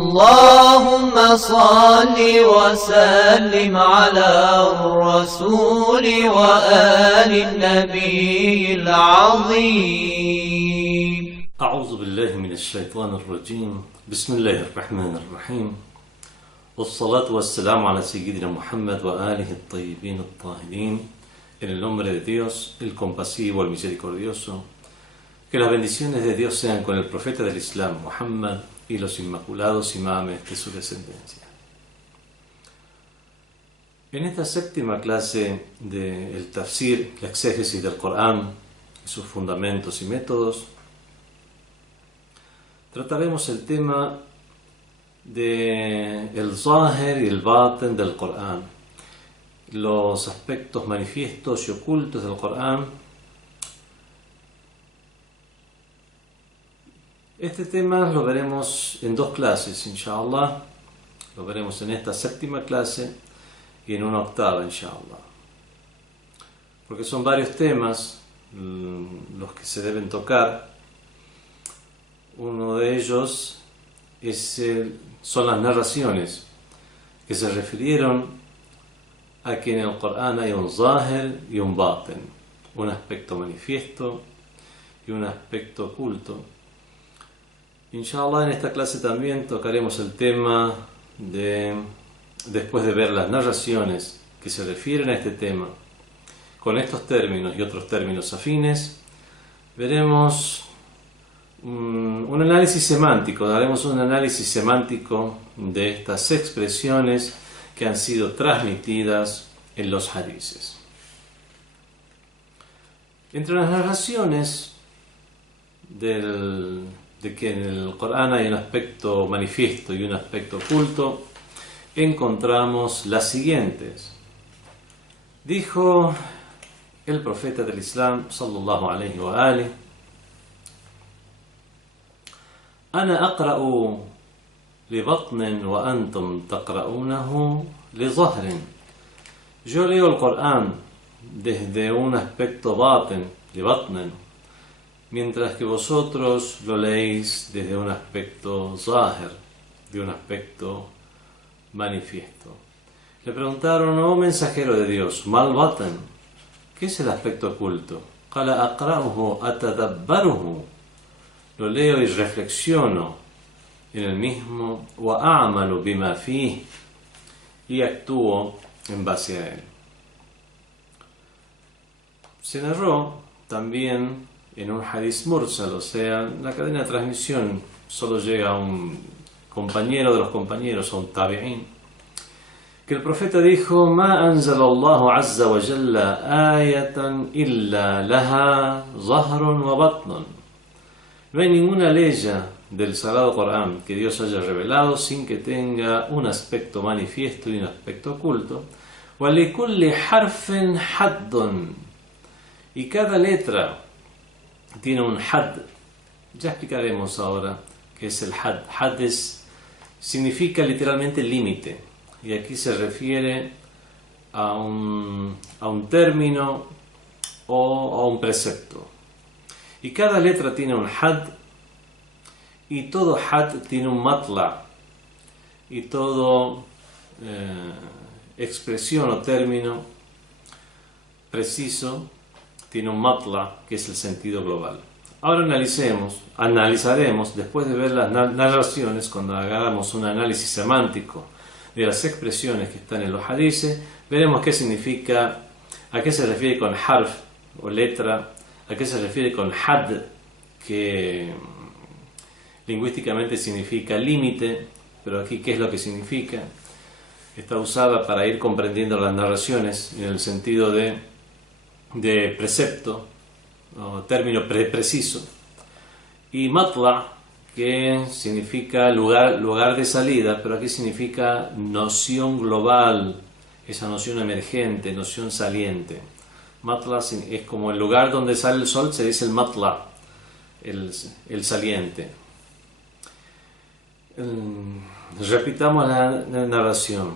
اللهم صل وسلم على الرسول وآل النبي العظيم. أعوذ بالله من الشيطان الرجيم. بسم الله الرحمن الرحيم، والصلاة والسلام على سيدنا Muhammad وآله الطيبين الطاهرين. En el nombre de Dios, el compasivo, el misericordioso. Que las bendiciones de Dios sean con el profeta del Islam, Muhammad, y los inmaculados imames de su descendencia. En esta séptima clase del tafsir, la exégesis del Corán, sus fundamentos y métodos, trataremos el tema de el zahir y el batin del Corán, los aspectos manifiestos y ocultos del Corán. Este tema lo veremos en dos clases, inshallah. Lo veremos en esta séptima clase y en una octava, inshallah. Porque son varios temas los que se deben tocar. Uno de ellos son las narraciones que se refirieron a que en el Corán hay un zahir y un batin, un aspecto manifiesto y un aspecto oculto. Inshallah, en esta clase también tocaremos el tema después de ver las narraciones que se refieren a este tema, con estos términos y otros términos afines, veremos un análisis semántico, daremos un análisis semántico de estas expresiones que han sido transmitidas en los hadices. Entre las narraciones de que en el Corán hay un aspecto manifiesto y un aspecto oculto, encontramos las siguientes. Dijo el profeta del Islam, sallallahu alayhi wa alihi: Ana aqra'u li batnin wa antum taqra'unahu li zahrin. Yo leo el Corán desde un aspecto batin, li batnin, mientras que vosotros lo leéis desde un aspecto zahir, de un aspecto manifiesto. Le preguntaron: oh mensajero de Dios, mal batin, ¿qué es el aspecto oculto? Qala aqra'uhu atadabbaruhu. Lo leo y reflexiono en el mismo, wa a'malu bima fihi, y actúo en base a él. Se narró también en un hadith mursal, o sea, la cadena de transmisión solo llega a un compañero de los compañeros, a un tabi'in, que el profeta dijo: Ma anzala Allahu azza wa jalla ayatan illa laha zahrun wa batnun. No hay ninguna ley del Sagrado Corán que Dios haya revelado sin que tenga un aspecto manifiesto y un aspecto oculto. Wa likulli harfin haddun. Y cada letra tiene un had. Ya explicaremos ahora qué es el had. Had significa literalmente límite, y aquí se refiere a un término o a un precepto. Y cada letra tiene un had, y todo had tiene un matla, y todo expresión o término preciso tiene un matla, que es el sentido global. Ahora analizaremos, después de ver las narraciones, cuando hagamos un análisis semántico de las expresiones que están en los hadices, veremos qué significa, a qué se refiere con harf o letra, a qué se refiere con had, que lingüísticamente significa límite, pero aquí qué es lo que significa. Está usada para ir comprendiendo las narraciones en el sentido de precepto, o término preciso, y matla, que significa lugar de salida, pero aquí significa noción global, esa noción emergente, noción saliente. Matla es como el lugar donde sale el sol, se dice el matla, el saliente. Repitamos la narración.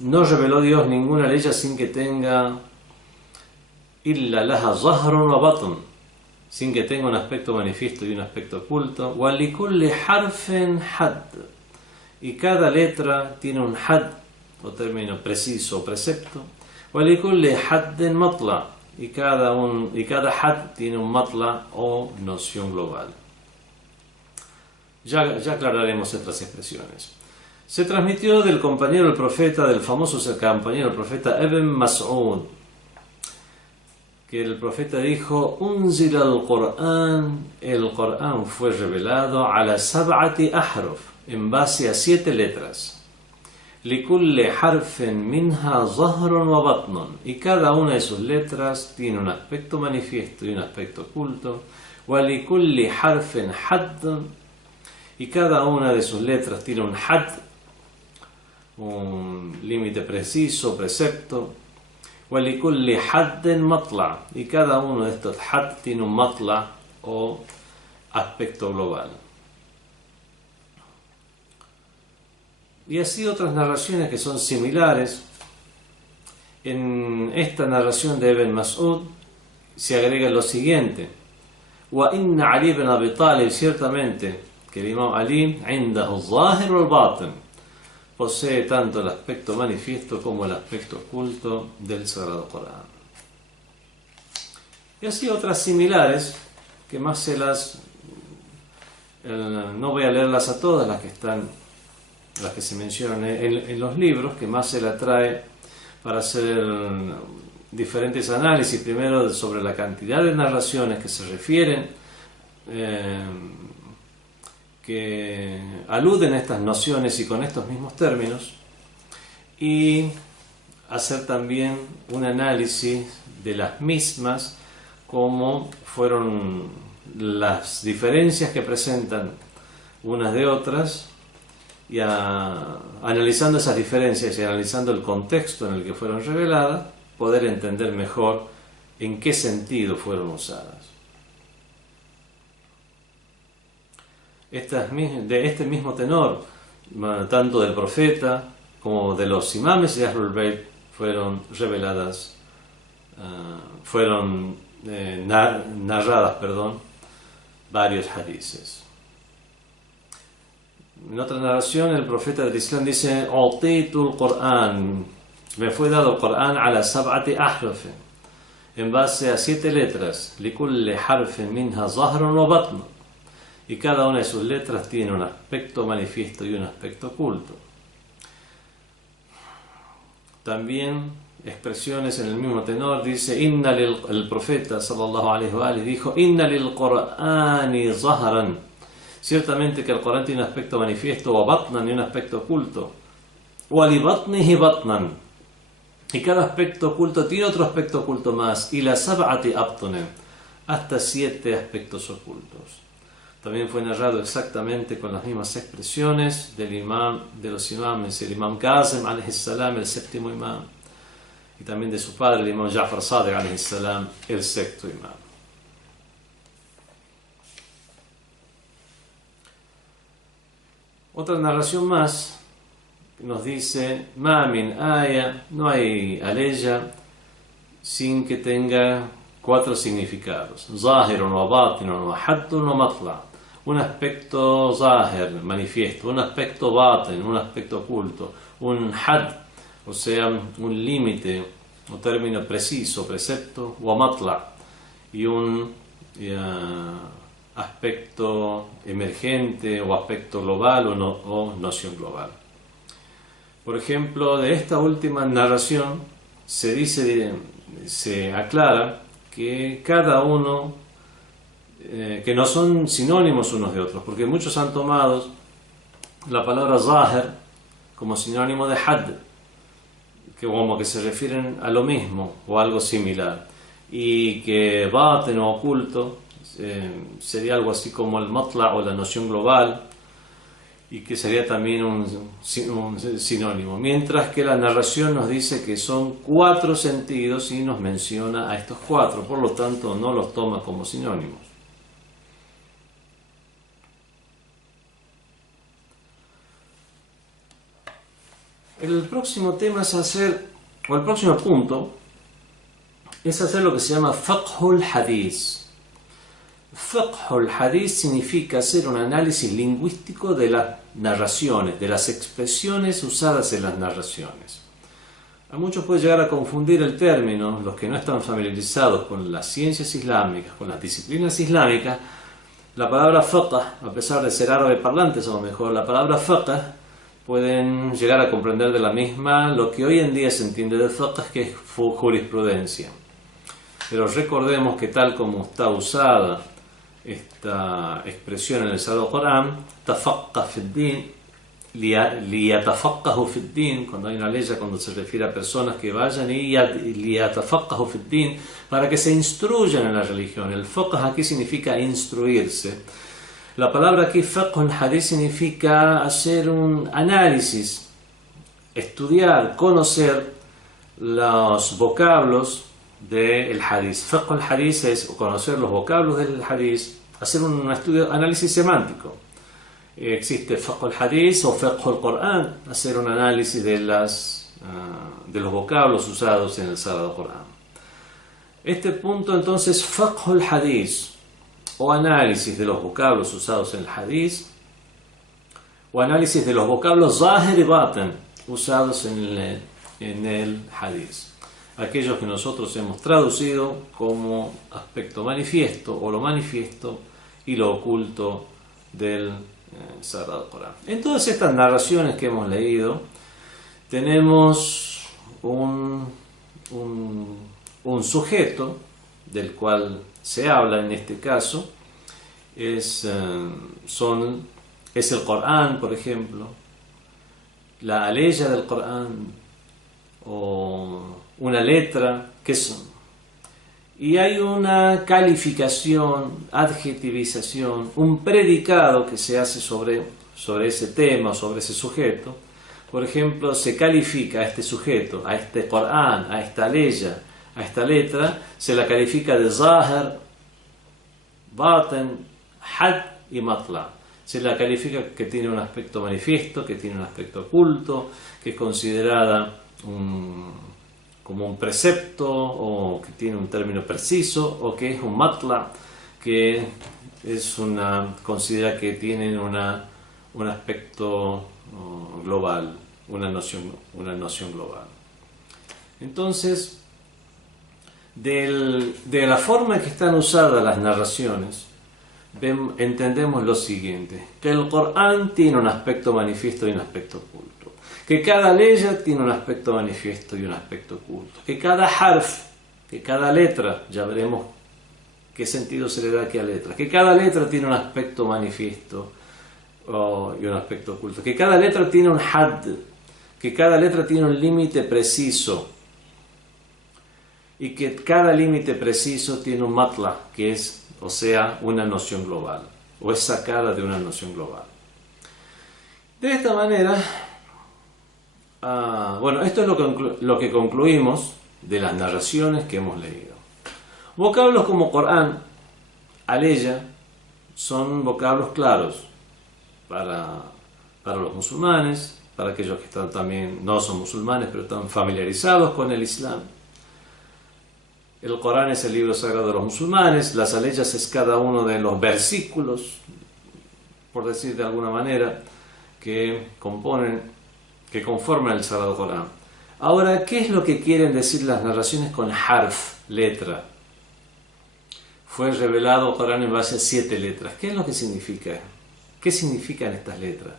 No reveló Dios ninguna ley sin que tenga illa laha zahrun wa batn, sin que tenga un aspecto manifiesto y un aspecto oculto. وَلِكُلِّ حَرْفٍ حَدٍّ, y cada letra tiene un had, o término preciso o precepto. وَلِكُلِّ حَدٍّ مَطْلَعٍ, y cada had tiene un matla o noción global. Ya aclararemos estas expresiones. Se transmitió del compañero del profeta, del famoso compañero del profeta Ibn Mas'ud, que el profeta dijo: Unzil al-Qur'an, el Qur'an fue revelado ala sab'ati ahruf, en base a 7 letras. Likulli harfin minha zahrun wa batnun, y cada una de sus letras tiene un aspecto manifiesto y un aspecto oculto. Wa likulli harfin hadd, y cada una de sus letras tiene un had, un límite preciso, precepto. وَلِكُلِّ حَدٍّ مَطْلَعٍ, y cada uno de estos had tiene un matla o aspecto global. Y así otras narraciones que son similares. En esta narración de Ibn Mas'ud se agrega lo siguiente: وَإِنَّ عَلِي بْنَ أَبِي طَالِبٍ, ciertamente que el imam Ali عِنْدَهُ الظَّاهِرُ وَالْبَاطِنُ, posee tanto el aspecto manifiesto como el aspecto oculto del Sagrado Corán. Y así otras similares, que más se las... no voy a leerlas a todas, las que se mencionan en los libros, que más se las trae para hacer diferentes análisis. Primero sobre la cantidad de narraciones que se refieren, que aluden a estas nociones y con estos mismos términos, y hacer también un análisis de las mismas, cómo fueron las diferencias que presentan unas de otras, y analizando esas diferencias y analizando el contexto en el que fueron reveladas, poder entender mejor en qué sentido fueron usadas. De este mismo tenor, tanto del profeta como de los imames de Ahlul Bayt, fueron reveladas, narradas, varios hadices. En otra narración, el profeta del Islam dice: "Utitul Qur'an", me fue dado el Qur'an ala sab'ati ahruf, en base a 7 letras. "Likulli harfin minha zahrun wa batn", y cada una de sus letras tiene un aspecto manifiesto y un aspecto oculto. También expresiones en el mismo tenor, dice: el profeta sallallahu alaihi wa alihi dijo: "Inna lil Qur'ani zahran", ciertamente que el Corán tiene un aspecto manifiesto, o batnan, y un aspecto oculto. "Wa li batnihi batnan", y cada aspecto oculto tiene otro aspecto oculto más. "Y la sab'ati abtunen", hasta 7 aspectos ocultos. También fue narrado exactamente con las mismas expresiones de los imames, el imam Qasem alayhi salam, el séptimo imam, y también de su padre, el imam Ja'far Sadiq alayhi salam, el sexto imam. Otra narración más nos dice: "Ma min aya", no hay aleya sin que tenga 4 significados: zahirun wa batinun wa haddun wa matla'. Un aspecto zahir, manifiesto; un aspecto batin, un aspecto oculto; un had, o sea, un límite o término preciso, precepto; wa matla', y un aspecto emergente o aspecto global o noción global. Por ejemplo, de esta última narración se aclara que cada uno, que no son sinónimos unos de otros, porque muchos han tomado la palabra zahir como sinónimo de had, que como que se refieren a lo mismo o algo similar, y que batin o oculto sería algo así como el matla o la noción global, y que sería también un sinónimo, mientras que la narración nos dice que son 4 sentidos y nos menciona a estos 4, por lo tanto no los toma como sinónimos. El próximo tema es el próximo punto es hacer lo que se llama Fiqhul Hadith. Fiqh al-Hadith significa hacer un análisis lingüístico de las narraciones, de las expresiones usadas en las narraciones. A muchos puede llegar a confundir el término, los que no están familiarizados con las ciencias islámicas, con las disciplinas islámicas. La palabra fiqh, a pesar de ser árabe parlantes, a lo mejor la palabra fiqh, pueden llegar a comprender de la misma lo que hoy en día se entiende de fiqh, que es jurisprudencia. Pero recordemos que tal como está usada esta expresión en el Sagrado Corán, tafaqqa fid-din, liyatafaqahu fid-din, cuando hay una ley, cuando se refiere a personas que vayan y liyatafaqahu fid-din, para que se instruyan en la religión. El fiqh aquí significa instruirse. La palabra aquí, fiqh al-hadith, significa hacer un análisis, estudiar, conocer los vocablos del hadith. Fiqh al-hadith es conocer los vocablos del hadith, hacer un estudio, análisis semántico. Existe fiqh al-hadith o fiqh al-Qur'an, hacer un análisis de los vocablos usados en el Sagrado Corán. Este punto entonces, fiqh al-hadith, o análisis de los vocablos usados en el hadith, o análisis de los vocablos zahir y batin usados en el hadith. Aquellos que nosotros hemos traducido como aspecto manifiesto o lo manifiesto y lo oculto del Sagrado Corán. En todas estas narraciones que hemos leído tenemos un sujeto del cual se habla en este caso, es el Corán, por ejemplo, la aleya del Corán o una letra, ¿qué son? Y hay una calificación, adjetivización, un predicado que se hace sobre ese tema, sobre ese sujeto. Por ejemplo, se califica a este sujeto, a este Corán, a esta aleya, a esta letra, se la califica de zahir, batin, had y matla. Se la califica que tiene un aspecto manifiesto, que tiene un aspecto oculto, que es considerada como un precepto, o que tiene un término preciso, o que es un matla, que es considera que tienen un aspecto global, una noción global. Entonces, de la forma en que están usadas las narraciones, entendemos lo siguiente: que el Corán tiene un aspecto manifiesto y un aspecto oculto, que cada ley tiene un aspecto manifiesto y un aspecto oculto, que cada harf, que cada letra, ya veremos qué sentido se le da a cada letra, que cada letra tiene un aspecto manifiesto y un aspecto oculto, que cada letra tiene un had, que cada letra tiene un límite preciso, y que cada límite preciso tiene un matla, que es, o sea, una noción global, o es sacada de una noción global. De esta manera, esto es lo que concluimos de las narraciones que hemos leído. Vocablos como Corán, aleya, son vocablos claros para los musulmanes, para aquellos que también no son musulmanes, pero están familiarizados con el Islam. El Corán es el libro sagrado de los musulmanes, las aleyas es cada uno de los versículos, por decir de alguna manera, que conforman el Sagrado Corán. Ahora, ¿qué es lo que quieren decir las narraciones con harf, letra? Fue revelado el Corán en base a 7 letras. ¿Qué es lo que significa? ¿Qué significan estas letras?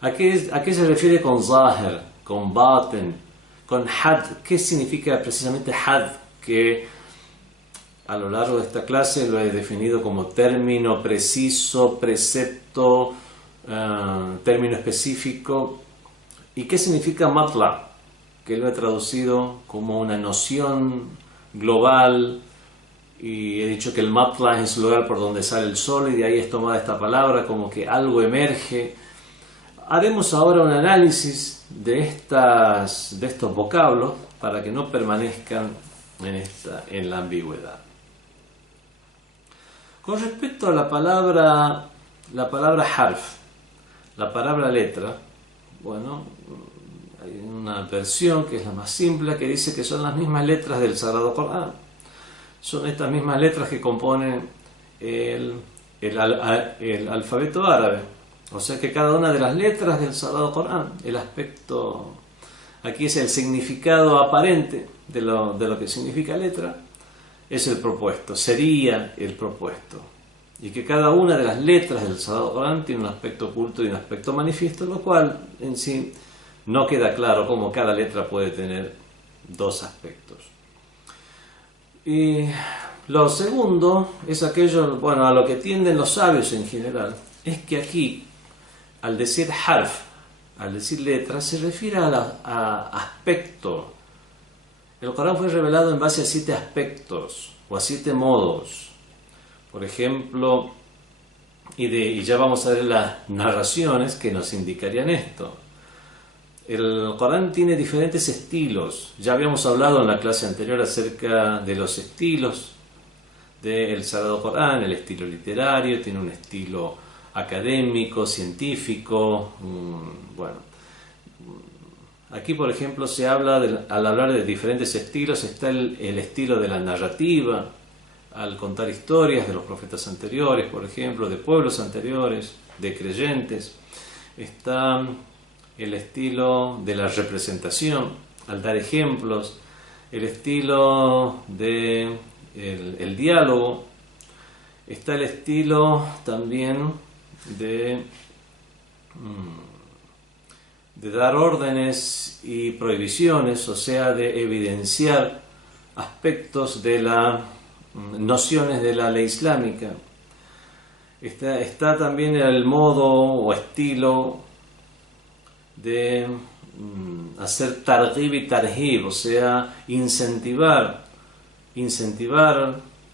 ¿A qué se refiere con zahir, con batin, con had? ¿Qué significa precisamente had? Que a lo largo de esta clase lo he definido como término preciso, precepto, término específico. ¿Y qué significa matla? Que lo he traducido como una noción global, y he dicho que el matla es el lugar por donde sale el sol, y de ahí es tomada esta palabra como que algo emerge. Haremos ahora un análisis de estos vocablos para que no permanezcan en la ambigüedad. Con respecto a la palabra harf, la palabra letra, hay una versión que es la más simple, que dice que son las mismas letras del Sagrado Corán. Son estas mismas letras que componen el alfabeto árabe. O sea que cada una de las letras del Sagrado Corán, el aspecto, aquí es el significado aparente de lo que significa letra, es el propuesto, sería el propuesto. Y que cada una de las letras del Sagrado Corán tiene un aspecto oculto y un aspecto manifiesto, lo cual en sí no queda claro cómo cada letra puede tener dos aspectos. Y lo segundo es aquello, bueno, a lo que tienden los sabios en general, es que aquí, al decir harf, al decir letra, se refiere a aspecto. El Corán fue revelado en base a 7 aspectos o a 7 modos. Por ejemplo, y ya vamos a ver las narraciones que nos indicarían esto. El Corán tiene diferentes estilos. Ya habíamos hablado en la clase anterior acerca de los estilos del Sagrado Corán, el estilo literario, tiene un estilo académico, científico. Bueno, aquí por ejemplo se habla, al hablar de diferentes estilos, está el estilo de la narrativa, al contar historias de los profetas anteriores, por ejemplo, de pueblos anteriores, de creyentes. Está el estilo de la representación, al dar ejemplos, el estilo de el diálogo, está el estilo también de dar órdenes y prohibiciones, o sea, de evidenciar aspectos de las nociones de la ley islámica. Está también el modo o estilo de hacer targhib y tarhib, o sea, incentivar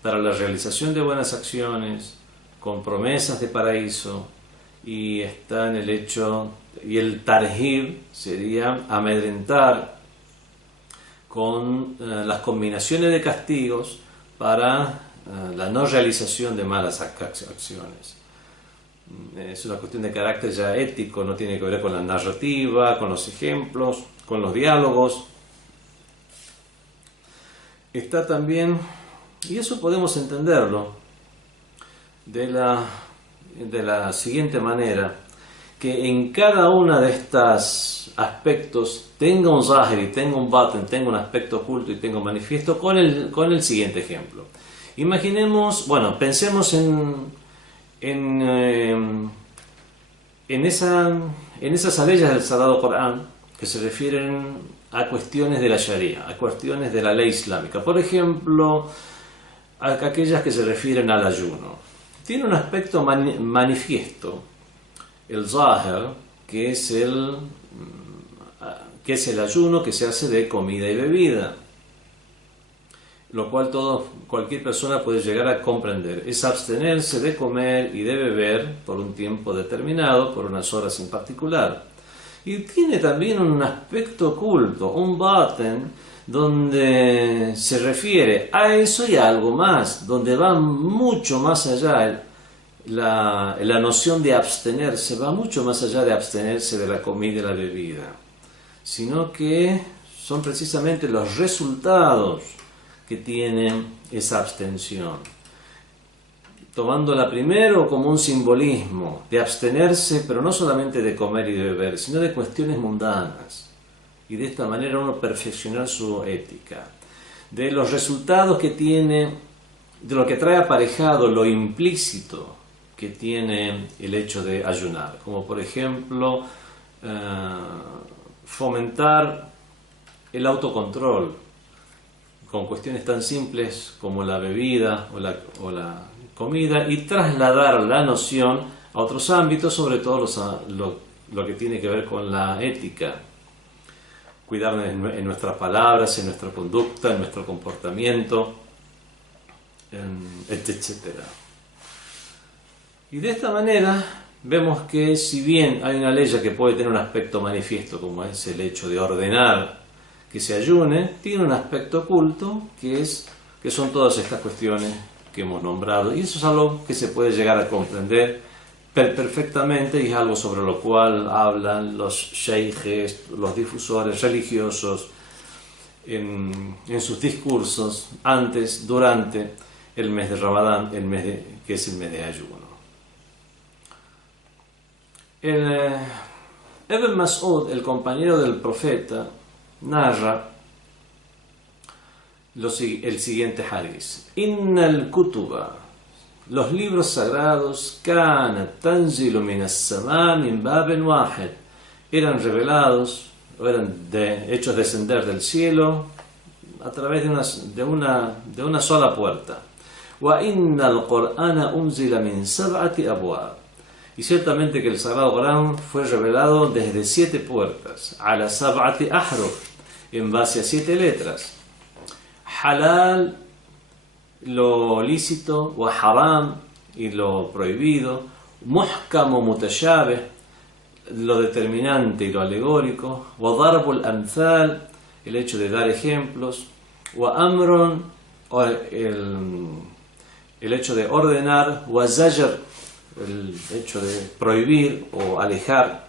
para la realización de buenas acciones, con promesas de paraíso, y está en el hecho, y el tarhib sería amedrentar con las combinaciones de castigos para la no realización de malas acciones. Es una cuestión de carácter ya ético, no tiene que ver con la narrativa, con los ejemplos, con los diálogos. Está también, y eso podemos entenderlo de la siguiente manera, que en cada una de estos aspectos tenga un zahir y tenga un batin, tenga un aspecto oculto y tenga un manifiesto, con el siguiente ejemplo. Imaginemos, bueno, pensemos en esas leyes del Sagrado Corán que se refieren a cuestiones de la Sharia, a cuestiones de la ley islámica. Por ejemplo, aquellas que se refieren al ayuno. Tiene un aspecto manifiesto, el zahir, que es el ayuno que se hace de comida y bebida, lo cual cualquier persona puede llegar a comprender. Es abstenerse de comer y de beber por un tiempo determinado, por unas horas en particular. Y tiene también un aspecto oculto, un baten, donde se refiere a eso y a algo más, donde va mucho más allá. La noción de abstenerse va mucho más allá de abstenerse de la comida y la bebida, sino que son precisamente los resultados que tiene esa abstención, tomándola primero como un simbolismo de abstenerse, pero no solamente de comer y de beber, sino de cuestiones mundanas, y de esta manera uno perfeccionar su ética, de los resultados que tiene, de lo que trae aparejado lo implícito que tiene el hecho de ayunar, como por ejemplo fomentar el autocontrol con cuestiones tan simples como la bebida o la comida, y trasladar la noción a otros ámbitos, sobre todo lo que tiene que ver con la ética. Cuidar en nuestras palabras, en nuestra conducta, en nuestro comportamiento, etc. Y de esta manera vemos que si bien hay una ley que puede tener un aspecto manifiesto, como es el hecho de ordenar que se ayune, tiene un aspecto oculto que son todas estas cuestiones que hemos nombrado, y eso es algo que se puede llegar a comprender perfectamente, y es algo sobre lo cual hablan los sheikhes, los difusores religiosos en sus discursos, antes, durante el mes de Ramadán, que es el mes de ayuno. Ibn Mas'ud, el compañero del profeta, narra el siguiente hadith: Inna al-kutuba, los libros sagrados, kanat tanzilu min as-sama min babin wahid, eran revelados o eran hechos descender del cielo a través de una sola puerta. Wa inna al-Qur'ana unzila min sab'ati abwab, y ciertamente que el Sagrado Corán fue revelado desde 7 puertas, ala sab'ati ahruf, en base a 7 letras. Halal, lo lícito, wa haram, y lo prohibido, muhkam o mutashabih, lo determinante y lo alegórico, wa darbul amthal, el hecho de dar ejemplos, wa amrun, el hecho de ordenar, wa zajr, el hecho de prohibir o alejar,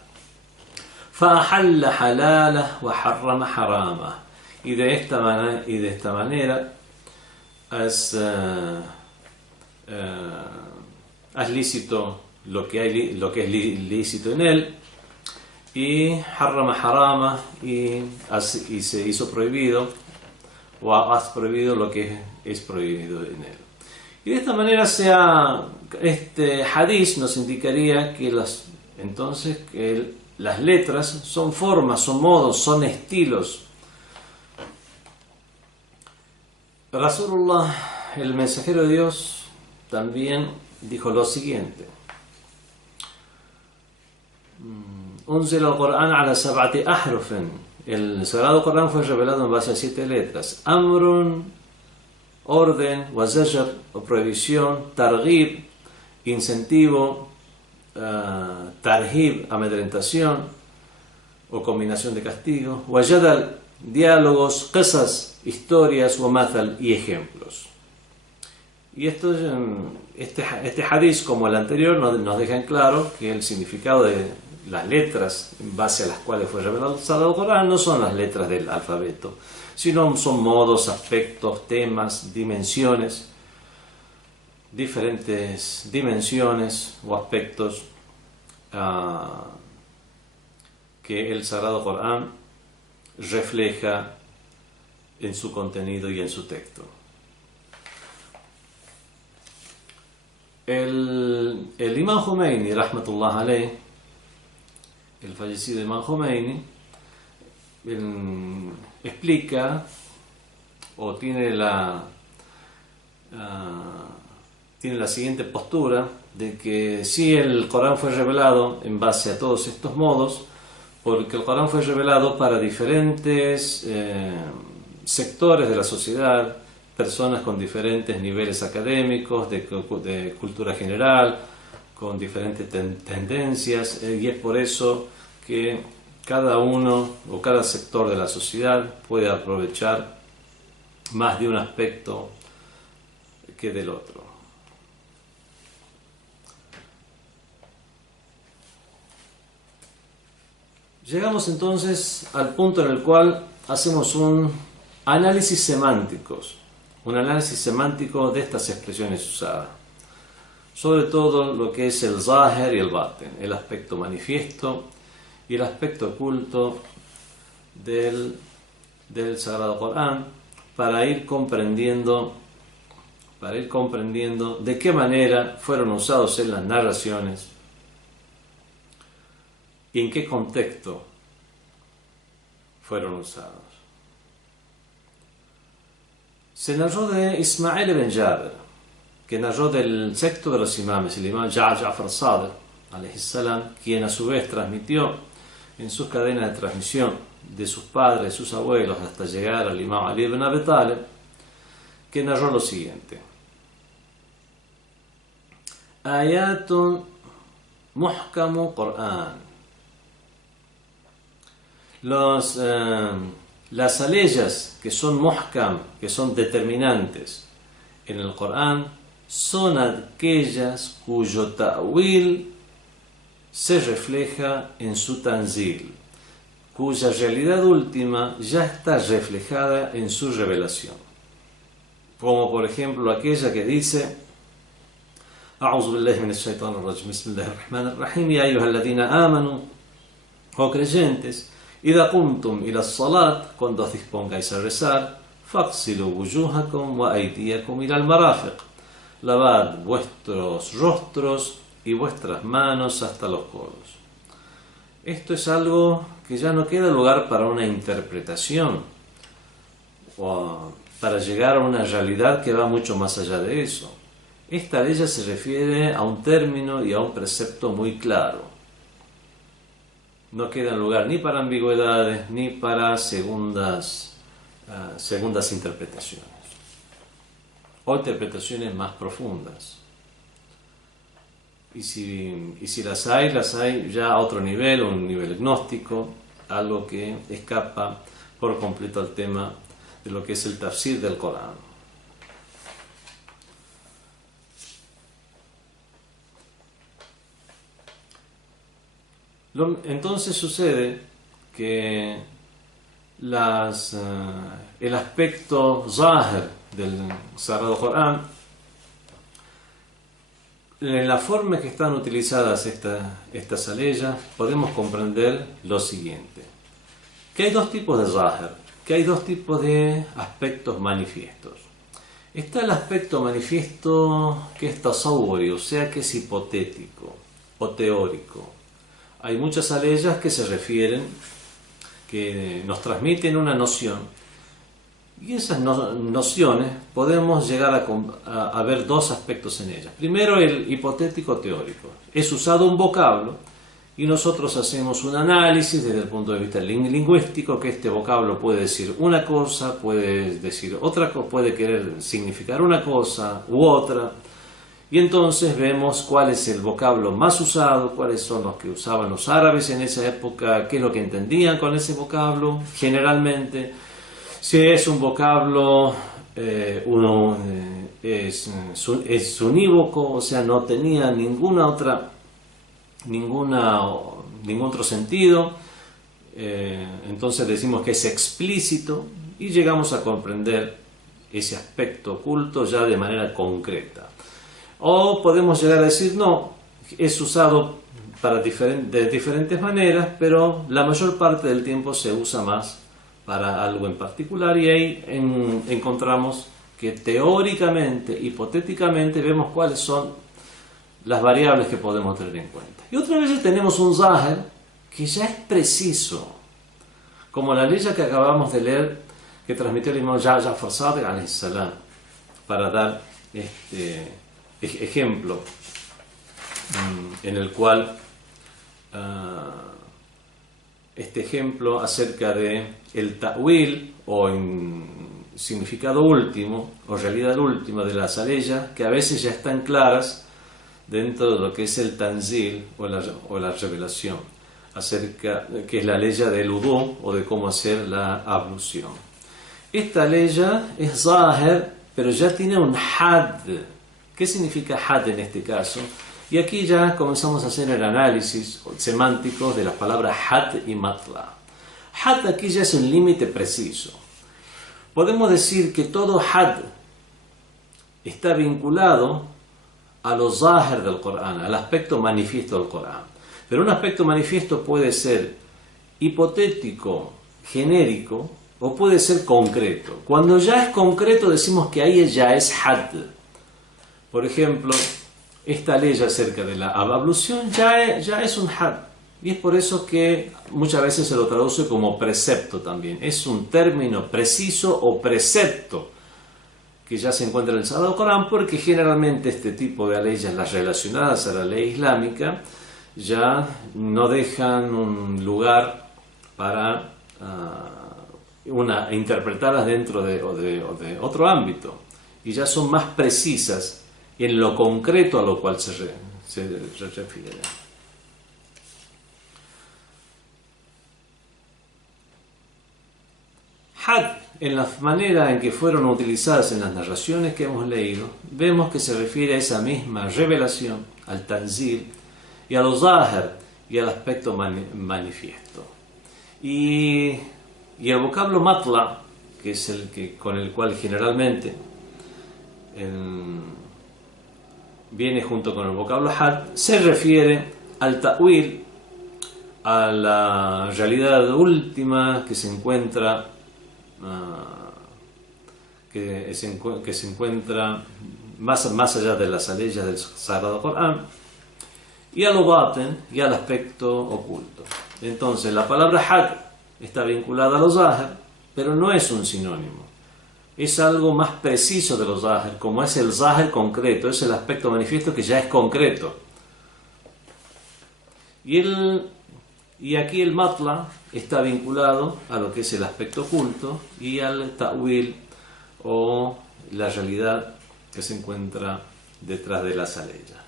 fa ahalla halalah wa harrama haramah, y de esta manera es lícito lo que es lícito en él, y harrama harama, y se hizo prohibido, o has prohibido lo que es prohibido en él. Y de esta manera este hadith nos indicaría que las letras son formas, son modos, son estilos. Rasulullah, el mensajero de Dios, también dijo lo siguiente: Unzila al-Qur'an ala sab'ati ahrufin, el Sagrado Corán fue revelado en base a 7 letras. Amrun, orden, wa zajr, o prohibición, targhib, incentivo, tarhib, amedrentación o combinación de castigo, wa jadal, diálogos, qisas, historias, wa mathal, y ejemplos. Y este hadith, como el anterior, nos deja en claro que el significado de las letras en base a las cuales fue revelado el Sagrado Corán no son las letras del alfabeto, sino son modos, aspectos, temas, dimensiones, diferentes dimensiones o aspectos que el Sagrado Corán refleja en su contenido y en su texto. El Imam Khomeini, rahmatullah alayh, el fallecido Imam Khomeini, explica o tiene la siguiente postura de que sí, el Corán fue revelado en base a todos estos modos, porque el Corán fue revelado para diferentes sectores de la sociedad, personas con diferentes niveles académicos, de cultura general, con diferentes tendencias, y es por eso que cada uno o cada sector de la sociedad puede aprovechar más de un aspecto que del otro. Llegamos entonces al punto en el cual hacemos un análisis semántico de estas expresiones usadas, sobre todo lo que es el zahir y el batin, el aspecto manifiesto y el aspecto oculto del Sagrado Corán, para ir comprendiendo de qué manera fueron usados en las narraciones y en qué contexto fueron usados. Se narró de Ismail ibn Jabir, que narró del sexto de los imames, el imam Ja'far Sadiq, alayhi salam, quien a su vez transmitió en sus cadenas de transmisión de sus padres, sus abuelos, hasta llegar al imam Ali ibn Abi Talib, que narró lo siguiente: Ayatun muhkamu Qur'an. Las aleyas que son muhkam, que son determinantes en el Corán, son aquellas cuyo ta'wil se refleja en su tanzil, cuya realidad última ya está reflejada en su revelación. como por ejemplo aquella que dice: A'udhu billahi minash shaitanir rajim, bismillahir rahmanir rahim, ya ayyuhalladhina amanu, oh creyentes, idha qumtum ila as-salat, cuando os dispongáis a rezar, faghsilu wujuhakum wa aydiyakum ila al-marafiq, lavad vuestros rostros y vuestras manos hasta los codos. Esto es algo que ya no queda lugar para una interpretación o para llegar a una realidad que va mucho más allá de eso. Esta ley ya se refiere a un término y a un precepto muy claro. No queda lugar ni para ambigüedades ni para segundas interpretaciones o interpretaciones más profundas. Y si las hay ya a otro nivel, un nivel gnóstico, algo que escapa por completo al tema de lo que es el tafsir del Corán. Entonces sucede que el aspecto zahir del Sagrado Corán, en la forma que están utilizadas estas aleyas, podemos comprender lo siguiente: que hay dos tipos de zahir, que hay dos tipos de aspectos manifiestos. Está el aspecto manifiesto que es tasawwuri, o sea que es hipotético o teórico. Hay muchas aleyas que se refieren, que nos transmiten una noción, y esas nociones podemos llegar a ver dos aspectos en ellas. Primero, el hipotético teórico. Es usado un vocablo y nosotros hacemos un análisis desde el punto de vista lingüístico, que este vocablo puede decir una cosa, puede decir otra cosa, puede querer significar una cosa u otra. Y entonces vemos cuál es el vocablo más usado, cuáles son los que usaban los árabes en esa época, qué es lo que entendían con ese vocablo, generalmente. Si es un vocablo es unívoco, o sea, no tenía ningún otro sentido, entonces decimos que es explícito y llegamos a comprender ese aspecto oculto ya de manera concreta. O podemos llegar a decir, no, es usado de diferentes maneras, pero la mayor parte del tiempo se usa más para algo en particular, y ahí encontramos que teóricamente, hipotéticamente, vemos cuáles son las variables que podemos tener en cuenta. Y otra vez tenemos un zahir que ya es preciso, como la ley que acabamos de leer, que transmitió el imam Ja'far Sadiq alayhi salam, para dar ejemplo en el cual este ejemplo acerca de el ta'wil o significado último o realidad última de las aleyas, que a veces ya están claras dentro de lo que es el tanzil o la revelación, acerca que es la ley del udú o de cómo hacer la ablución. Esta ley es zahir, pero ya tiene un had. ¿Qué significa had en este caso? Y aquí ya comenzamos a hacer el análisis semántico de las palabras had y matla. Had aquí ya es un límite preciso. Podemos decir que todo had está vinculado a lo zahir del Corán, al aspecto manifiesto del Corán. Pero un aspecto manifiesto puede ser hipotético, genérico, o puede ser concreto. Cuando ya es concreto decimos que ahí ya es had. Por ejemplo, esta ley acerca de la ablución ya es un had. Y es por eso que muchas veces se lo traduce como precepto también. Es un término preciso o precepto que ya se encuentra en el Sagrado Corán, porque generalmente este tipo de leyes, las relacionadas a la ley islámica, ya no dejan un lugar para interpretarlas dentro de otro ámbito, y ya son más precisas en lo concreto a lo cual se refiere. Had, en la manera en que fueron utilizadas en las narraciones que hemos leído, vemos que se refiere a esa misma revelación, al tanzil y a lo zahir y al aspecto manifiesto. Y el vocablo matla, que es con el cual generalmente viene junto con el vocablo had, se refiere al ta'wil, a la realidad última que se encuentra más allá de las aleyas del Sagrado Corán, y a lo baten y al aspecto oculto. Entonces la palabra had está vinculada a lo zahir, pero no es un sinónimo. Es algo más preciso de lo zahir, como es el zahir concreto, es el aspecto manifiesto que ya es concreto. Y aquí el matla está vinculado a lo que es el aspecto oculto y al ta'wil, o la realidad que se encuentra detrás de las aleyas.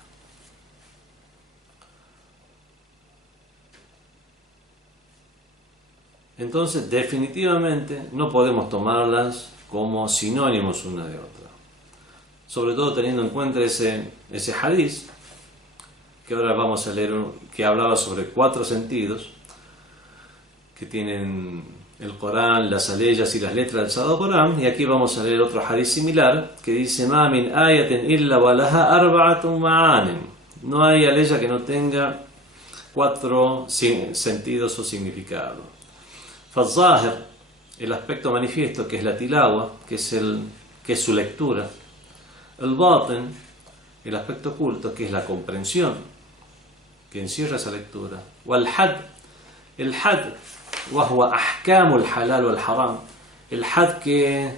Entonces, definitivamente no podemos tomarlas como sinónimos una de otra. Sobre todo teniendo en cuenta ese hadiz que ahora vamos a leer, que hablaba sobre 4 sentidos que tienen el Corán, las aleyas y las letras del Sagrado Corán. Y aquí vamos a leer otro hadiz similar que dice: Ma min ayatin illa walaha arba'atun ma'anin. No hay aleya que no tenga 4 sentidos o significados. Fal-Zahir, el aspecto manifiesto, que es la tilawa, que es su lectura. El Batin, el aspecto oculto, que es la comprensión, que encierra esa lectura. Wal-Had, el Had, وهو أحكام الحلال والحرام. El had, que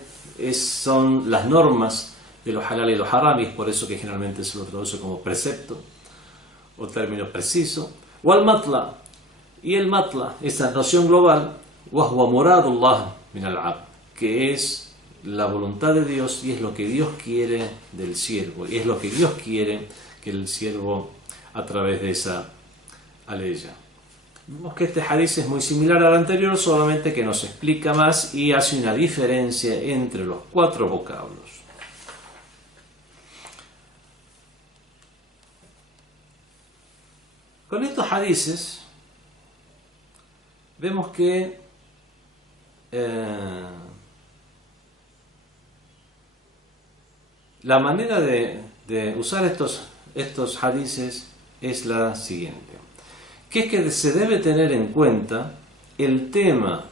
son las normas de lo halal y lo haram, y es por eso que generalmente se lo traduce como precepto o término preciso. Wal matla, y el matla, esa noción global, وهو مراد الله من العبد, que es la voluntad de Dios y es lo que Dios quiere del siervo, y es lo que Dios quiere que el siervo a través de esa aleya. Vemos que este hadiz es muy similar al anterior, solamente que nos explica más y hace una diferencia entre los 4 vocablos. Con estos hadices vemos que la manera de usar estos hadices es la siguiente, que es que se debe tener en cuenta el tema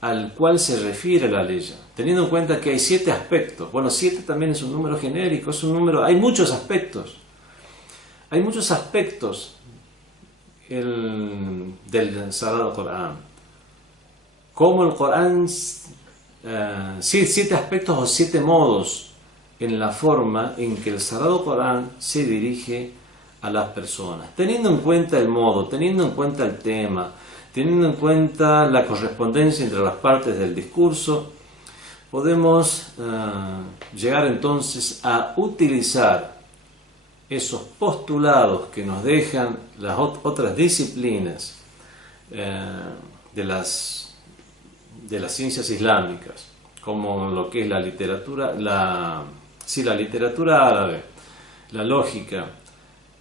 al cual se refiere la ley, teniendo en cuenta que hay 7 aspectos. Bueno, 7 también es un número genérico, es un número, hay muchos aspectos. Hay muchos aspectos del Sagrado Corán. Como el Corán, 7 aspectos o 7 modos en la forma en que el Sagrado Corán se dirige a las personas, teniendo en cuenta el modo, teniendo en cuenta el tema, teniendo en cuenta la correspondencia entre las partes del discurso, podemos llegar entonces a utilizar esos postulados que nos dejan las otras disciplinas de las ciencias islámicas, como lo que es la literatura, la literatura árabe, la lógica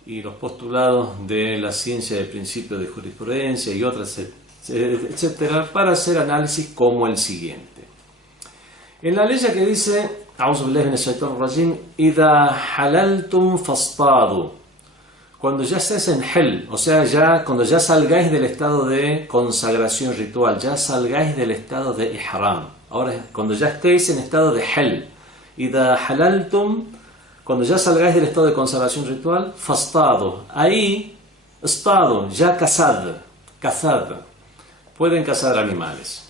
y los postulados de la ciencia del principio de jurisprudencia y otras, etcétera, para hacer análisis como el siguiente. En la ley que dice: A'udhu billahi minash shaitanir rajim, idha halaltum fastadu, cuando ya estés en hel, o sea, cuando ya salgáis del estado de consagración ritual, ya salgáis del estado de ihram. Ahora, cuando ya estéis en estado de hel, idha halaltum, cuando ya salgáis del estado de consagración ritual, fastado, ahí, estado, ya cazad, pueden cazar animales.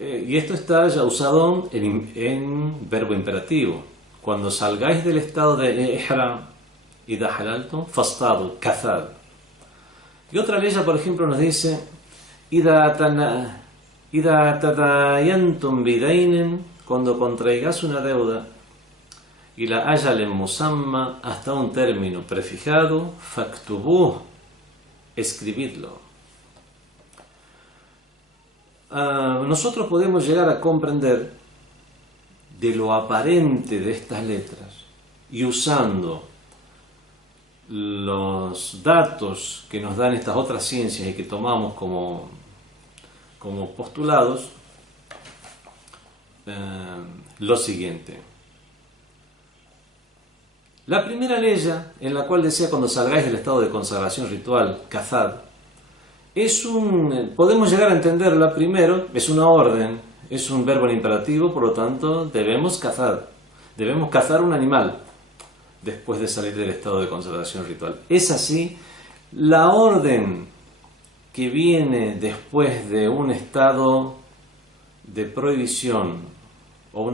Y esto está ya usado en verbo imperativo. Cuando salgáis del estado de ihram, idha halaltum, fastado, cazad. Y otra ley, por ejemplo, nos dice: idha tadayantum bidainin, cuando contraigas una deuda y la hayal en musamma, hasta un término prefijado, faktubuh, escribidlo. Nosotros podemos llegar a comprender de lo aparente de estas letras y usando los datos que nos dan estas otras ciencias y que tomamos como postulados, lo siguiente. La primera ley en la cual decía cuando salgáis del estado de consagración ritual, cazad, podemos llegar a entenderla primero, es una orden, es un verbo en imperativo, por lo tanto debemos cazar un animal después de salir del estado de consagración ritual. Es así, la orden que viene después de un estado de prohibición, o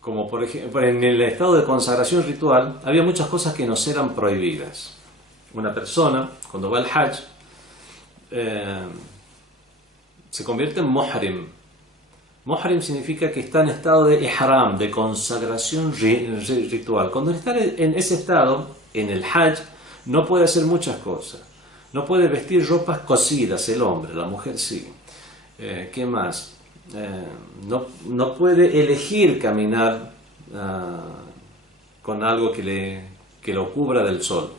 como por ejemplo en el estado de consagración ritual, había muchas cosas que nos eran prohibidas. Una persona, cuando va al Hajj, se convierte en muhrim. Muhrim significa que está en estado de ihram, de consagración ritual. Cuando está en ese estado, en el Hajj, no puede hacer muchas cosas. No puede vestir ropas cosidas, el hombre, la mujer sí. ¿Qué más? No puede elegir caminar con algo que lo cubra del sol.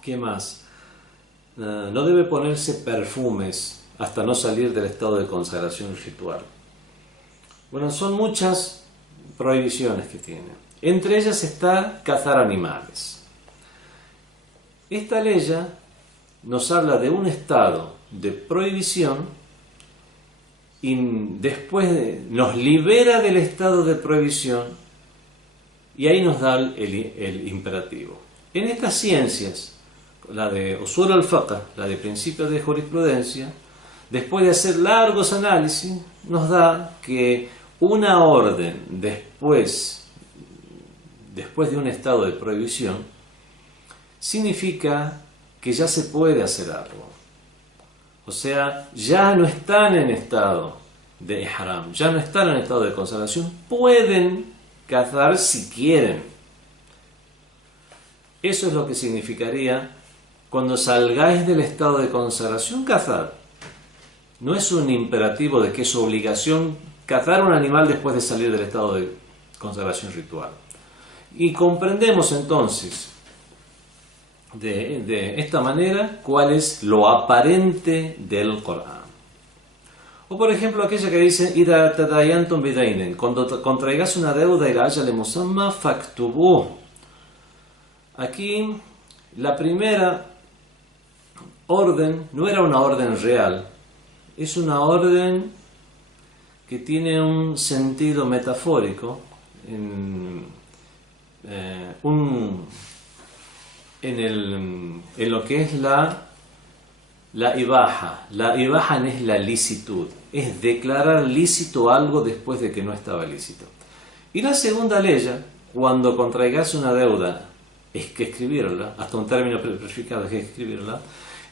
¿Qué más? No debe ponerse perfumes hasta no salir del estado de consagración ritual. Bueno, son muchas prohibiciones que tiene. Entre ellas está cazar animales. Esta ley nos habla de un estado de prohibición y después nos libera del estado de prohibición y ahí nos da el imperativo. En estas ciencias, la de Usul al-Fiqh, la de principios de jurisprudencia, después de hacer largos análisis, nos da que una orden después de un estado de prohibición significa que ya se puede hacer algo. O sea, ya no están en estado de ihram, ya no están en estado de consagración, pueden cazar si quieren. Eso es lo que significaría cuando salgáis del estado de consagración, cazad. No es un imperativo de que es obligación cazar un animal después de salir del estado de consagración ritual. Y comprendemos entonces de esta manera cuál es lo aparente del Corán. O por ejemplo aquella que dice Ida tadayantum bidainin, cuando contraigas una deuda y la haya le musamma faktubuh. Aquí la primera orden no era una orden real, es una orden que tiene un sentido metafórico, en lo que es la ibaha. La ibaha es la licitud, es declarar lícito algo después de que no estaba lícito. Y la segunda ley, cuando contraigas una deuda, es que escribirla, hasta un término prefijado es que escribirla,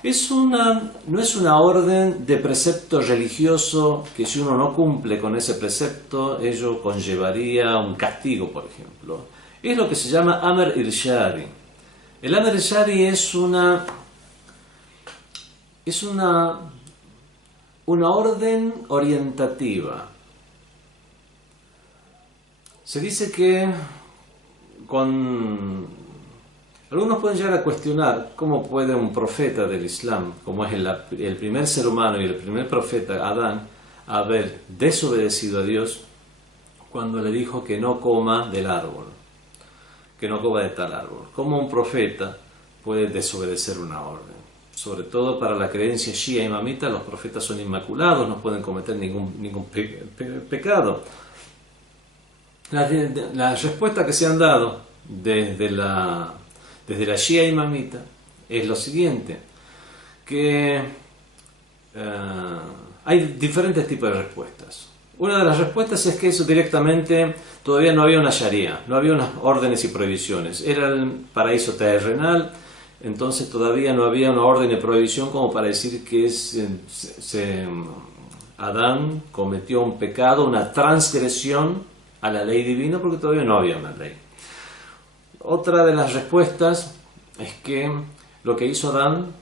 no es una orden de precepto religioso que si uno no cumple con ese precepto, ello conllevaría un castigo, por ejemplo. Es lo que se llama Amr Irshadi. El Amr Irshadi es una orden orientativa. Se dice que algunos pueden llegar a cuestionar cómo puede un profeta del Islam, como es el primer ser humano y el primer profeta, Adán, haber desobedecido a Dios cuando le dijo que no coma del árbol, que no coma de tal árbol. ¿Cómo un profeta puede desobedecer una orden? Sobre todo para la creencia shia imamita, los profetas son inmaculados, no pueden cometer ningún pecado. Las respuestas que se han dado desde la shia imamita es lo siguiente, que hay diferentes tipos de respuestas. Una de las respuestas es que eso directamente todavía no había una sharia, no había unas órdenes y prohibiciones, era el paraíso terrenal, entonces todavía no había una orden de prohibición como para decir que Adán cometió un pecado, una transgresión a la ley divina, porque todavía no había una ley. Otra de las respuestas es que lo que hizo Adán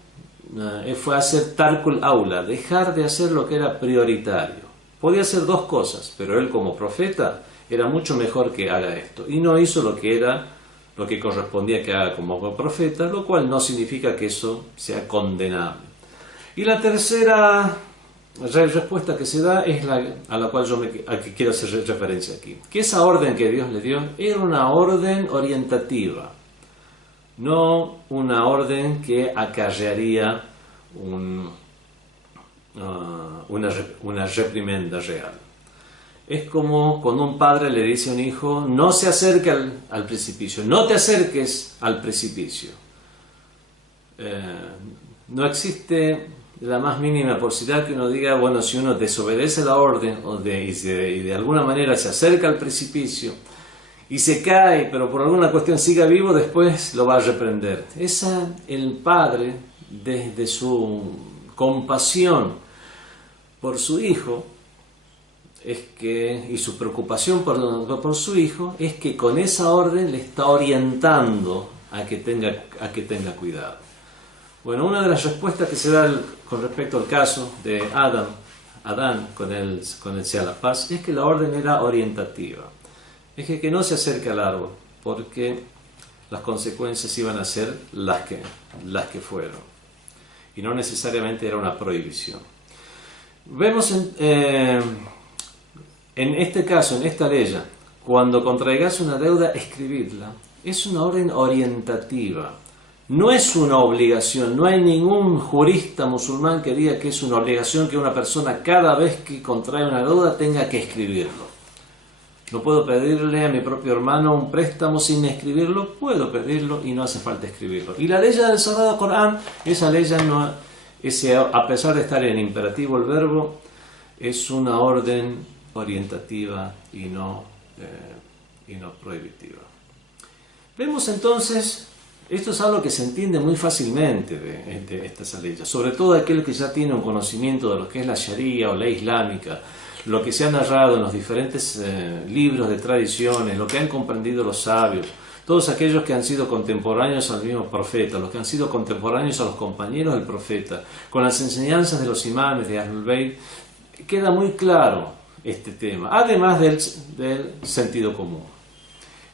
fue hacer tarkul aula, dejar de hacer lo que era prioritario. Podía hacer dos cosas, pero él como profeta era mucho mejor que haga esto. Y no hizo lo que correspondía que haga como profeta, lo cual no significa que eso sea condenable. Y la tercera respuesta que se da es la a la cual a que quiero hacer referencia aquí. Que esa orden que Dios le dio era una orden orientativa, no una orden que acarrearía una reprimenda real. Es como cuando un padre le dice a un hijo: no se acerque al precipicio, no te acerques al precipicio. No existe la más mínima posibilidad que uno diga, bueno, si uno desobedece la orden y de alguna manera se acerca al precipicio y se cae, pero por alguna cuestión siga vivo, después lo va a reprender. El padre, desde su compasión por su hijo, y su preocupación por su hijo, es que con esa orden le está orientando a que tenga cuidado. Bueno, una de las respuestas que se da con respecto al caso de Adán con el sea la paz, es que la orden era orientativa. Es que no se acerque al árbol, porque las consecuencias iban a ser las que fueron. Y no necesariamente era una prohibición. Vemos en este caso, en esta ley, cuando contraigas una deuda, escribidla. Es una orden orientativa. No es una obligación. No hay ningún jurista musulmán que diga que es una obligación que una persona cada vez que contrae una deuda tenga que escribirlo. No puedo pedirle a mi propio hermano un préstamo sin escribirlo. Puedo pedirlo y no hace falta escribirlo. Y la ley del Sagrado Corán, esa ley a pesar de estar en imperativo el verbo, es una orden orientativa y no prohibitiva. Vemos entonces, esto es algo que se entiende muy fácilmente de estas leyes, sobre todo aquel que ya tiene un conocimiento de lo que es la Sharia o ley islámica, lo que se ha narrado en los diferentes libros de tradiciones, lo que han comprendido los sabios, todos aquellos que han sido contemporáneos al mismo profeta, los que han sido contemporáneos a los compañeros del profeta, con las enseñanzas de los imames de Ahlul Bayt, queda muy claro este tema, además del sentido común.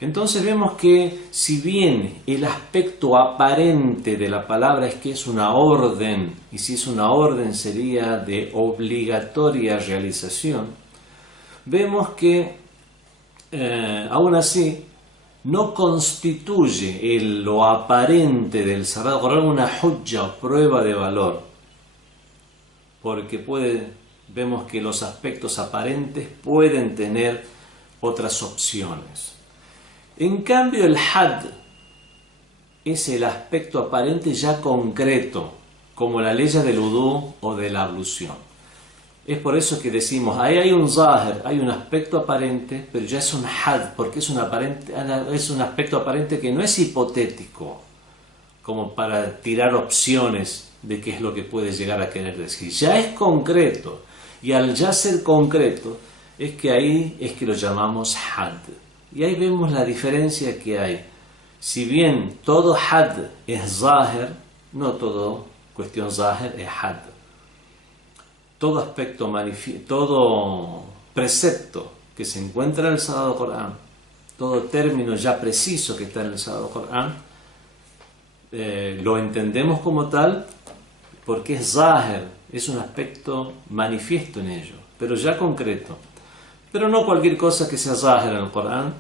Entonces vemos que, si bien el aspecto aparente de la palabra es que es una orden, y si es una orden sería de obligatoria realización, vemos que aún así no constituye lo aparente del Sagrado Corán una hujja o prueba de valor, porque vemos que los aspectos aparentes pueden tener otras opciones. En cambio, el had es el aspecto aparente ya concreto, como la ley del udú o de la ablución. Es por eso que decimos, ahí hay un zahir, hay un aspecto aparente, pero ya es un had, porque es un aspecto aparente que no es hipotético, como para tirar opciones de qué es lo que puede llegar a querer decir. Ya es concreto, y al ya ser concreto, es que lo llamamos had. Y ahí vemos la diferencia que hay. Si bien todo had es zahir, no todo cuestión zahir es had. Todo aspecto todo precepto que se encuentra en el Sagrado Corán, todo término ya preciso que está en el Sagrado Corán, lo entendemos como tal porque es zahir, es un aspecto manifiesto en ello, pero ya concreto. Pero no cualquier cosa que sea zahir en el Corán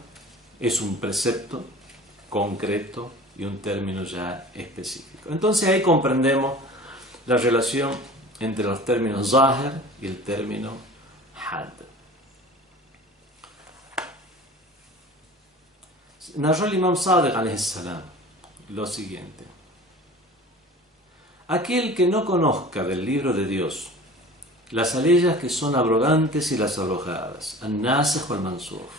es un precepto concreto y un término ya específico. Entonces ahí comprendemos la relación entre los términos zahir y el término had. Narró el Imam Sadiq alayhi salam lo siguiente: aquel que no conozca del libro de Dios las leyes que son abrogantes y las abrogadas, al-nasikh o al-mansukh,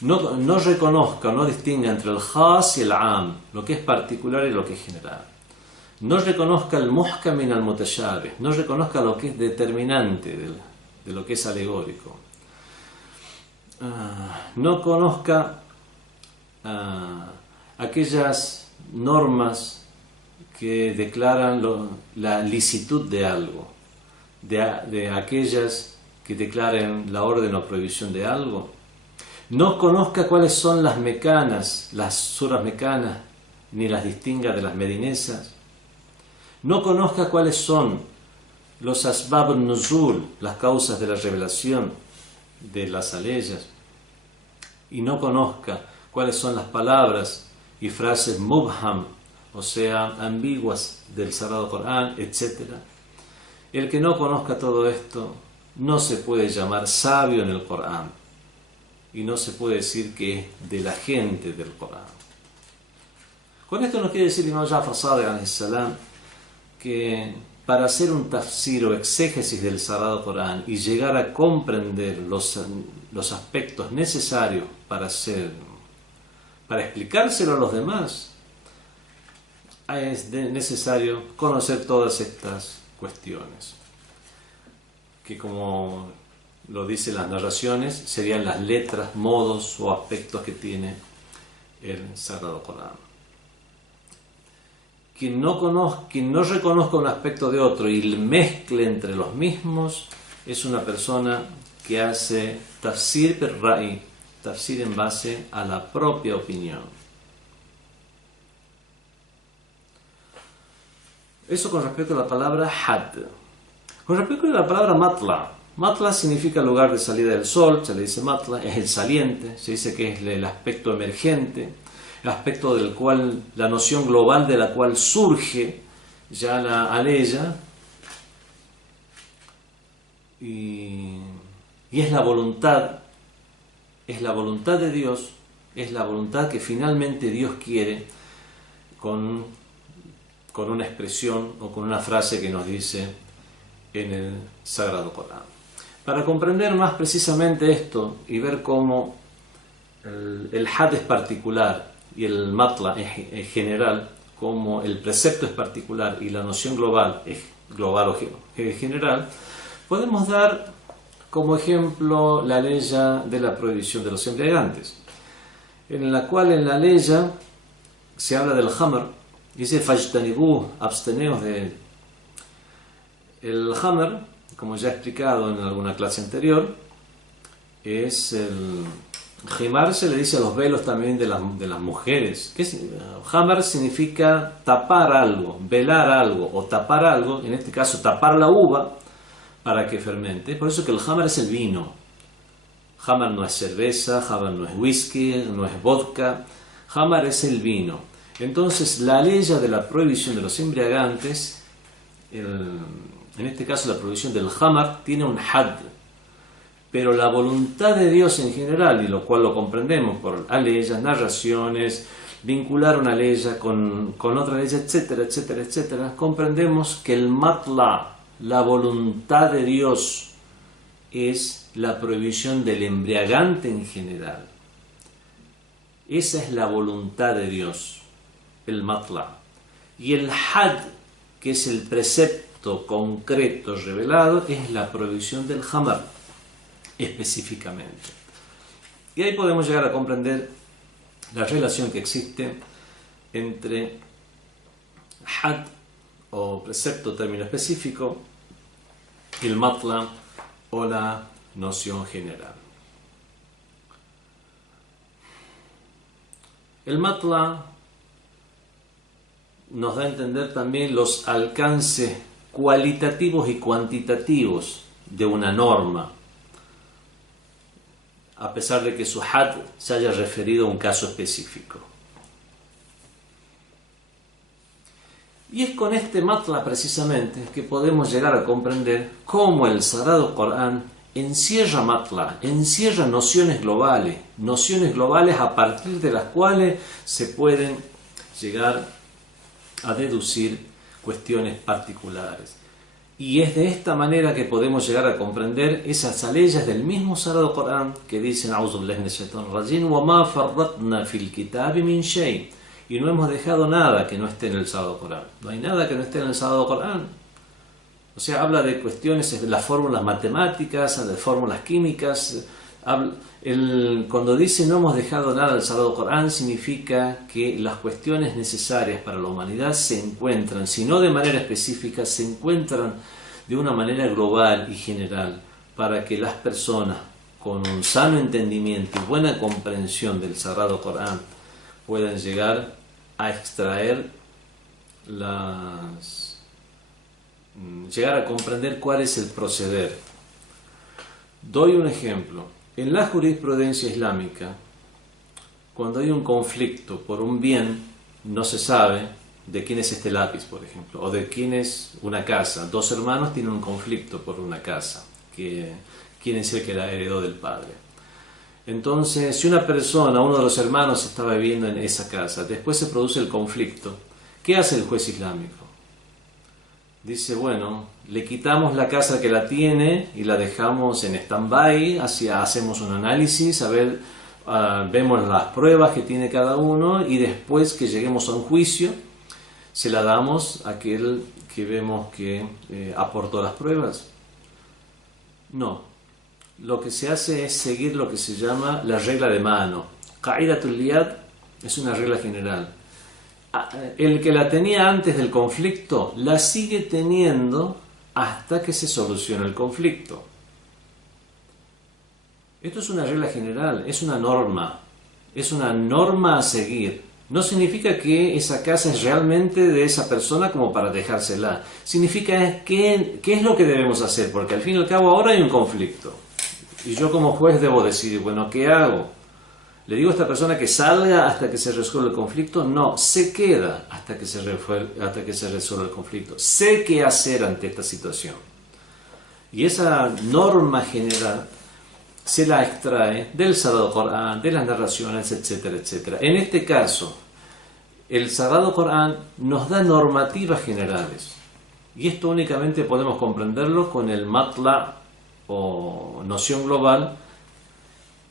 no reconozca o no distinga entre el khas y el am, lo que es particular y lo que es general, no reconozca el muhkam y el mutashabih, no reconozca lo que es determinante de lo que es alegórico, no conozca aquellas normas que declaran la licitud de algo, de aquellas que declaren la orden o prohibición de algo, no conozca cuáles son las mecanas, las suras mecanas, ni las distinga de las medinesas, no conozca cuáles son los asbab nuzul, las causas de la revelación de las aleyas, y no conozca cuáles son las palabras y frases mubham, o sea, ambiguas del Sagrado Corán, etc. El que no conozca todo esto no se puede llamar sabio en el Corán y no se puede decir que es de la gente del Corán. Con esto nos quiere decir Imam Ja'far Sadiq alayhi salam que para hacer un tafsir o exégesis del Sagrado Corán y llegar a comprender los aspectos necesarios para explicárselo a los demás, es necesario conocer todas estas cuestiones, que como lo dicen las narraciones, serían las letras, modos o aspectos que tiene el Sagrado Corán. Quien no reconozca un aspecto de otro y mezcle entre los mismos es una persona que hace tafsir per ra'i, tafsir en base a la propia opinión. Eso con respecto a la palabra had. Con respecto a la palabra matla, matla significa lugar de salida del sol, se le dice matla, es el saliente, se dice que es el aspecto emergente, el aspecto del cual, la noción global de la cual surge ya la aleya, y es la voluntad de Dios, es la voluntad que finalmente Dios quiere con una expresión o con una frase que nos dice en el Sagrado Corán. Para comprender más precisamente esto y ver cómo el had es particular y el matla es general, como el precepto es particular y la noción global es global o general, podemos dar como ejemplo la ley de la prohibición de los embriagantes, en la cual en la ley se habla del hamr, dice fajtanibu, absteneos de él. El hamr, como ya he explicado en alguna clase anterior, es el Himar, se le dice a los velos también de las mujeres. Hamar significa tapar algo, velar algo o tapar algo, en este caso tapar la uva para que fermente. Por eso que el hamar es el vino. Hamar no es cerveza, hamar no es whisky, no es vodka. Hamar es el vino. Entonces la ley de la prohibición de los embriagantes, en este caso la prohibición del hamar, tiene un had. Pero la voluntad de Dios en general, y lo cual lo comprendemos por aleyas, narraciones, vincular una aleya con otra aleya, etcétera, etcétera, etcétera, comprendemos que el matla, la voluntad de Dios, es la prohibición del embriagante en general. Esa es la voluntad de Dios, el matla. Y el had, que es el precepto concreto revelado, es la prohibición del hamar, específicamente. Y ahí podemos llegar a comprender la relación que existe entre had o precepto, término específico, y el matla o la noción general. El matla nos da a entender también los alcances cualitativos y cuantitativos de una norma, a pesar de que su had se haya referido a un caso específico. Y es con este matla precisamente que podemos llegar a comprender cómo el Sagrado Corán encierra matla, encierra nociones globales a partir de las cuales se pueden llegar a deducir cuestiones particulares. Y es de esta manera que podemos llegar a comprender esas aleyas del mismo Sagrado Corán que dicen A'udhu billahi minash shaitanir rajim wa ma farratna fil kitabi min shay, y no hemos dejado nada que no esté en el Sagrado Corán. No hay nada que no esté en el Sagrado Corán. O sea, habla de cuestiones de las fórmulas matemáticas, de fórmulas químicas. Cuando dice no hemos dejado nada del Sagrado Corán, significa que las cuestiones necesarias para la humanidad se encuentran, si no de manera específica, se encuentran de una manera global y general, para que las personas con un sano entendimiento y buena comprensión del Sagrado Corán puedan llegar a extraer llegar a comprender cuál es el proceder. Doy un ejemplo. En la jurisprudencia islámica, cuando hay un conflicto por un bien, no se sabe de quién es este lápiz, por ejemplo, o de quién es una casa. Dos hermanos tienen un conflicto por una casa, quién es el que la heredó del padre. Entonces, si una persona, uno de los hermanos, estaba viviendo en esa casa, después se produce el conflicto, ¿qué hace el juez islámico? Dice, bueno, le quitamos la casa que la tiene y la dejamos en stand-by, hacemos un análisis, vemos las pruebas que tiene cada uno y después que lleguemos a un juicio, se la damos a aquel que vemos que aportó las pruebas. No, lo que se hace es seguir lo que se llama la regla de mano. Qa'idatul liyad es una regla general. El que la tenía antes del conflicto la sigue teniendo hasta que se solucione el conflicto. Esto es una regla general, es una norma a seguir. No significa que esa casa es realmente de esa persona como para dejársela. Significa qué es lo que debemos hacer, porque al fin y al cabo ahora hay un conflicto. Y yo como juez debo decidir, bueno, ¿qué hago? ¿Le digo a esta persona que salga hasta que se resuelva el conflicto? No, se queda hasta que se resuelva el conflicto. Sé qué hacer ante esta situación. Y esa norma general se la extrae del Sagrado Corán, de las narraciones, etcétera, etcétera. En este caso, el Sagrado Corán nos da normativas generales. Y esto únicamente podemos comprenderlo con el matla o noción global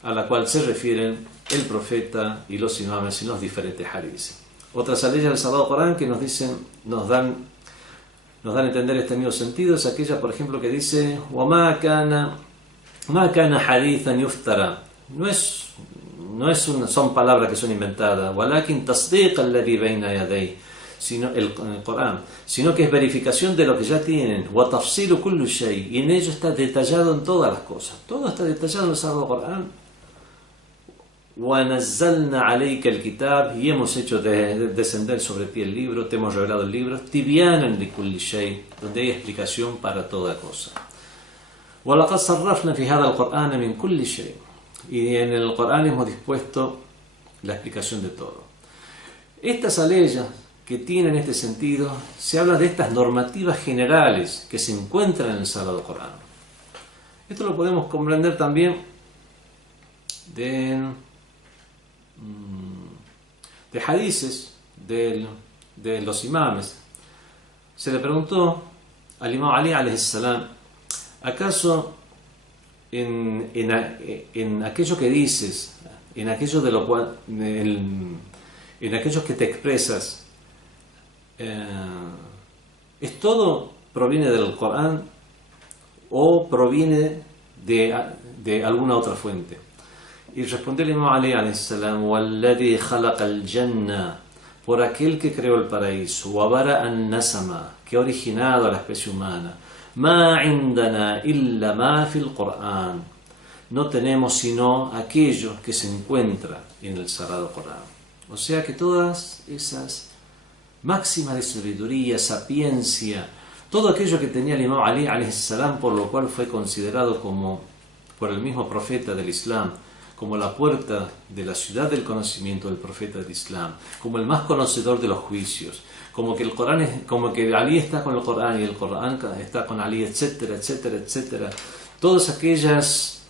a la cual se refieren el profeta y los imames en los diferentes hadices. Otras leyes del Sagrado Corán que nos dan a entender este mismo sentido es aquella, por ejemplo, que dice وَمَا كَانَ حَدِيثًا يُفْتَرَى. Son palabras que son inventadas. وَلَكِنْ تَصْدِيقَ الَّذِي بَيْنَ يَدَيْهِ, el Corán, sino que es verificación de lo que ya tienen. وَتَفْصِيلُ كُلُّ شَيْءٍ, y en ello está detallado en todas las cosas. Todo está detallado en el Sagrado Corán. وَنَزَّلْنَا عَلَيْكَ الْكِتَابِ, y hemos hecho descender sobre ti el libro, te hemos revelado el libro, تِبْيَانًا لِكُلِّ شَيْءٍ, donde hay explicación para toda cosa. وَلَقَدْ صَرَّفْنَا فِي هَذَا الْقُرْآنَ مِنْ كُلِّ شَيْءٍ, y en el Corán hemos dispuesto la explicación de todo. Estas aleyas que tienen este sentido, se habla de estas normativas generales que se encuentran en el Sagrado Corán. Esto lo podemos comprender también de hadices de los imames. Se le preguntó al imam Ali alayhi salam, ¿acaso en aquello que dices, en aquello de lo cual, en aquellos que te expresas, ¿es todo proviene del Corán o proviene de alguna otra fuente? Y respondió el imam Ali alayhi salam, وَالَّذِي خَلَقَ الْجَنَّةَ, por aquel que creó el paraíso, وَبَرَأَ النَّسَمَ, que ha originado a la especie humana, مَا عِنْدَنَا إِلَّا مَا فِي الْقُرْآنِ, no tenemos sino aquello que se encuentra en el Sagrado Corán. O sea que todas esas máximas de sabiduría, sapiencia, todo aquello que tenía el imam Ali alayhi salam, por lo cual fue considerado como, por el mismo profeta del Islam, como la puerta de la ciudad del conocimiento del profeta del Islam, como el más conocedor de los juicios, como que el Corán como que Ali está con el Corán y el Corán está con Ali, etcétera, etcétera, etcétera. Todas aquellas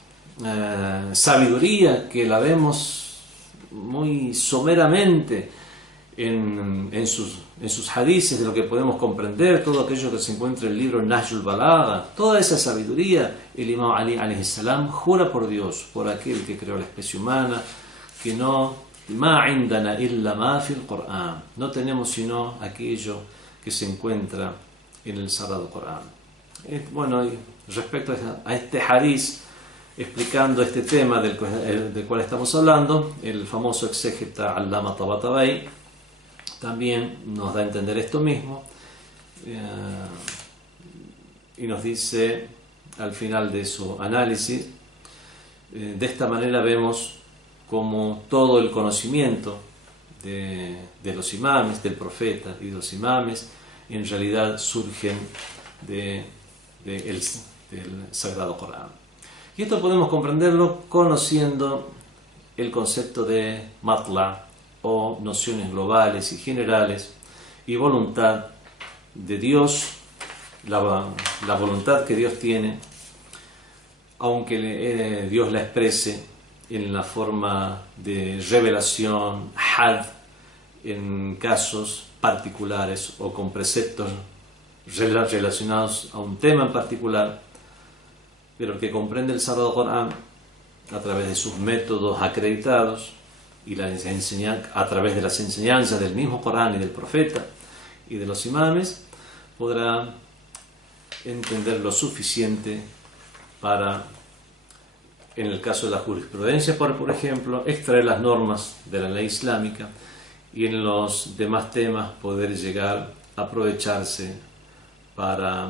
sabiduría que la vemos muy someramente en sus hadices, de lo que podemos comprender, todo aquello que se encuentra en el libro Nahjul Balagha, toda esa sabiduría, el imam Ali alayhi salam jura por Dios, por aquel que creó la especie humana, que no ma indana illa ma fil Qur'an, no tenemos sino aquello que se encuentra en el Sagrado Corán. Bueno, respecto a este hadiz, explicando este tema del cual estamos hablando, el famoso exégeta Allama Tabatabai también nos da a entender esto mismo, y nos dice al final de su análisis, de esta manera vemos como todo el conocimiento de los imames, del profeta y de los imames, en realidad surgen del Sagrado Corán. Y esto podemos comprenderlo conociendo el concepto de matla, o nociones globales y generales, y voluntad de Dios, la voluntad que Dios tiene, aunque Dios la exprese en la forma de revelación, had, en casos particulares o con preceptos relacionados a un tema en particular, pero el que comprende el Sagrado Corán a través de sus métodos acreditados y a través de las enseñanzas del mismo Corán y del profeta y de los imames, podrá entender lo suficiente para, en el caso de la jurisprudencia, por ejemplo, extraer las normas de la ley islámica, y en los demás temas poder llegar a aprovecharse para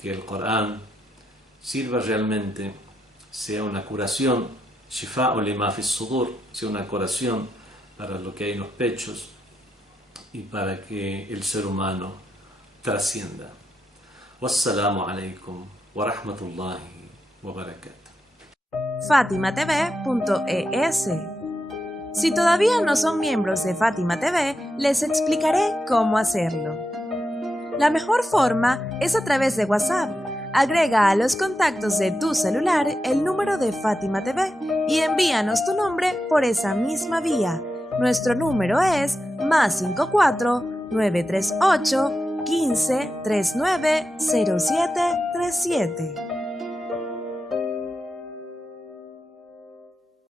que el Corán sirva realmente, sea una curación, shifa'u lima fi sudur, sea una curación para lo que hay en los pechos y para que el ser humano trascienda. Wassalamu alaikum wa rahmatullahi wa barakatuh. FatimaTV.es. Si todavía no son miembros de Fátima TV, les explicaré cómo hacerlo. La mejor forma es a través de WhatsApp. Agrega a los contactos de tu celular el número de Fátima TV y envíanos tu nombre por esa misma vía. Nuestro número es +54 938 15 39 07 37.